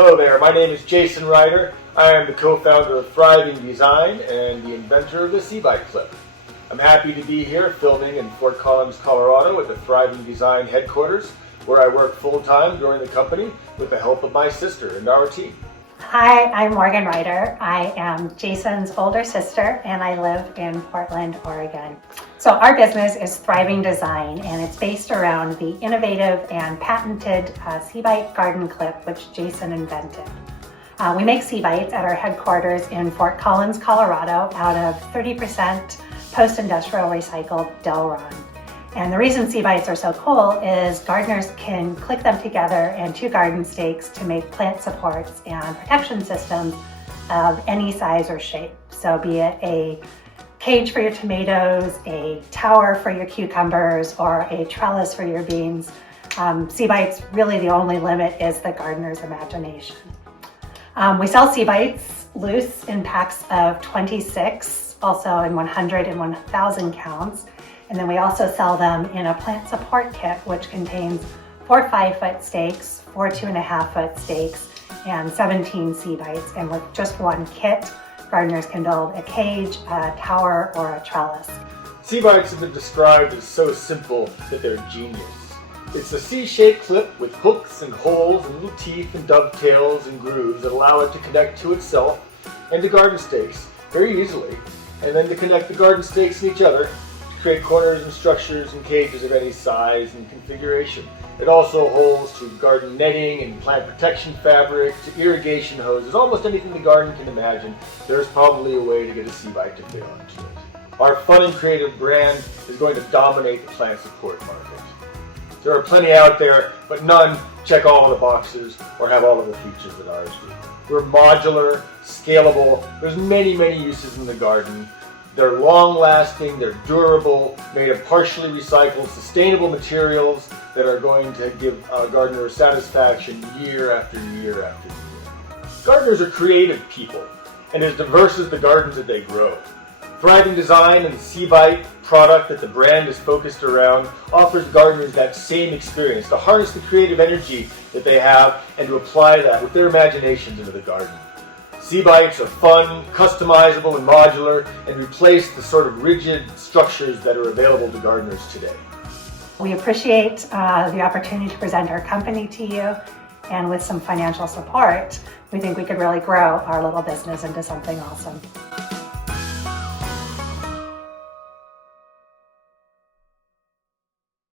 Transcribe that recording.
Hello there, my name is Jason Ryder. I am the co-founder of Thriving Design and the inventor of the C-Bike Clip. I'm happy to be here filming in Fort Collins, Colorado at the Thriving Design headquarters, where I work full-time growing the company with the help of my sister and our team. Hi, I'm Morgan Ryder. I am Jason's older sister and I live in Portland, Oregon. So our business is Thriving Design and it's based around the innovative and patented C-Bite garden clip which Jason invented. We make C-Bites at our headquarters in Fort Collins, Colorado out of 30% post-industrial recycled Delron. And the reason C-Bites are so cool is gardeners can click them together into garden stakes to make plant supports and protection systems of any size or shape. So be it a cage for your tomatoes, a tower for your cucumbers, or a trellis for your beans. C-Bites, really the only limit is the gardener's imagination. We sell C-Bites loose in packs of 26, also in 100 and 1,000 counts. And then we also sell them in a plant support kit, which contains 4 5-foot stakes, 4 2.5-foot stakes, and 17 C-Bites. And with just one kit, gardeners can build a cage, a tower, or a trellis. C-Bites have been described as so simple that they're genius. It's a C-shaped clip with hooks and holes and little teeth and dovetails and grooves that allow it to connect to itself and to garden stakes very easily, and then to connect the garden stakes to each other, create corners and structures and cages of any size and configuration. It also holds to garden netting and plant protection fabric, to irrigation hoses, almost anything the garden can imagine. There's probably a way to get a C-Bite to fit onto it. Our fun and creative brand is going to dominate the plant support market. There are plenty out there, but none check all the boxes or have all of the features that ours do. We're modular, scalable, there's many uses in the garden. They're long-lasting, they're durable, made of partially recycled, sustainable materials that are going to give gardeners satisfaction year after year after year. Gardeners are creative people, and as diverse as the gardens that they grow. Thriving Design and the C-Bite product that the brand is focused around offers gardeners that same experience, to harness the creative energy that they have and to apply that with their imaginations into the garden. C-Bites are fun, customizable, and modular, and replace the sort of rigid structures that are available to gardeners today. We appreciate the opportunity to present our company to you, and with some financial support, we think we could really grow our little business into something awesome.